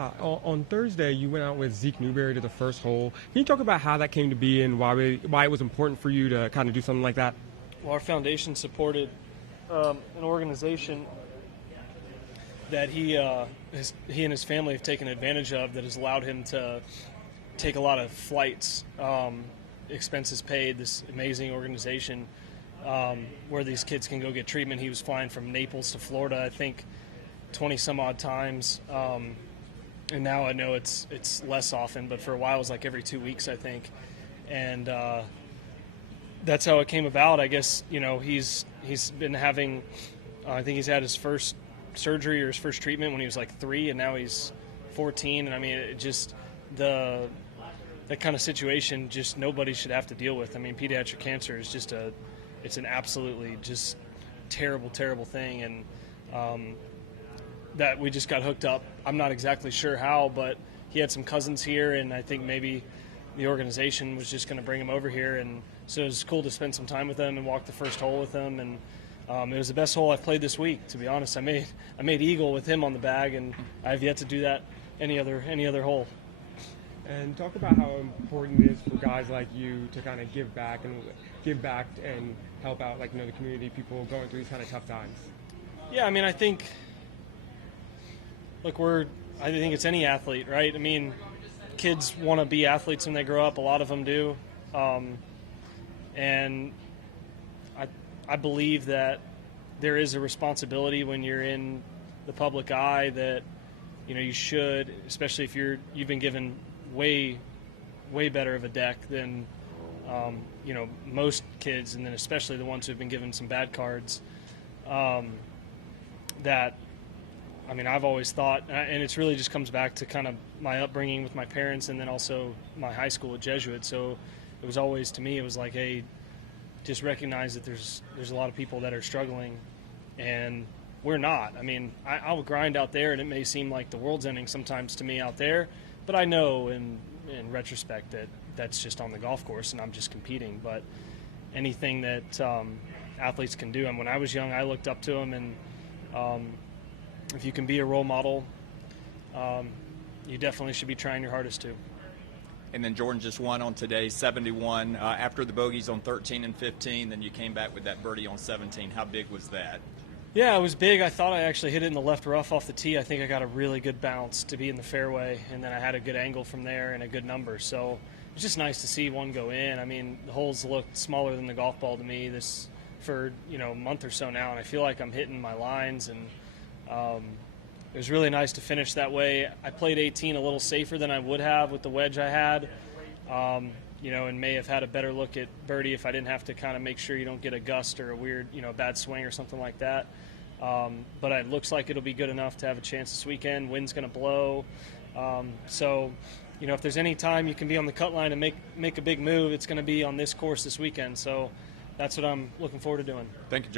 On Thursday, you went out with Zeke Newberry to the first hole. Can you talk about how that came to be and why it was important for you to kind of do something like that? Well, our foundation supported an organization that he and his family have taken advantage of that has allowed him to take a lot of flights, expenses paid, this amazing organization where these kids can go get treatment. He was flying from Naples to Florida, I think, 20-some-odd times. And now I know it's less often, but for a while it was like every 2 weeks, I think. And that's how it came about. I guess, he's been having, I think he's had his first surgery or his first treatment when he was like 3, and now he's 14. And I mean, it just, that kind of situation, just nobody should have to deal with. I mean, pediatric cancer is just it's an absolutely just terrible, terrible thing. And that we just got hooked up. I'm not exactly sure how, but he had some cousins here, and I think maybe the organization was just going to bring him over here. And so it was cool to spend some time with him and walk the first hole with him. And it was the best hole I've played this week, to be honest. I made eagle with him on the bag, and I've yet to do that any other hole. And talk about how important it is for guys like you to kind of give back and help out, like, the community, people going through these kind of tough times. Yeah, I mean, I think, look, I think it's any athlete, right? I mean, kids want to be athletes when they grow up. A lot of them do. And I believe that there is a responsibility when you're in the public eye that, you should, especially if you've been given way better of a deck than, most kids, and then especially the ones who've been given some bad cards, that, I mean, I've always thought, and it's really just comes back to kind of my upbringing with my parents and then also my high school at Jesuit. So it was always, to me, it was like, hey, just recognize that there's a lot of people that are struggling, and we're not. I mean, I'll grind out there, and it may seem like the world's ending sometimes to me out there, but I know in retrospect that that's just on the golf course, and I'm just competing. But anything that athletes can do, and when I was young, I looked up to them, and if you can be a role model, you definitely should be trying your hardest to. And then Jordan just won on today, 71. After the bogeys on 13 and 15, then you came back with that birdie on 17. How big was that? Yeah, it was big. I thought I actually hit it in the left rough off the tee. I think I got a really good bounce to be in the fairway, and then I had a good angle from there and a good number. So it was just nice to see one go in. I mean, the holes looked smaller than the golf ball to me for a month or so now, and I feel like I'm hitting my lines, and it was really nice to finish that way. I played 18 a little safer than I would have with the wedge I had, and may have had a better look at birdie if I didn't have to kind of make sure you don't get a gust or a weird, bad swing or something like that. But it looks like it'll be good enough to have a chance this weekend. Wind's going to blow. So, if there's any time you can be on the cut line and make a big move, it's going to be on this course this weekend. So that's what I'm looking forward to doing. Thank you, Joey.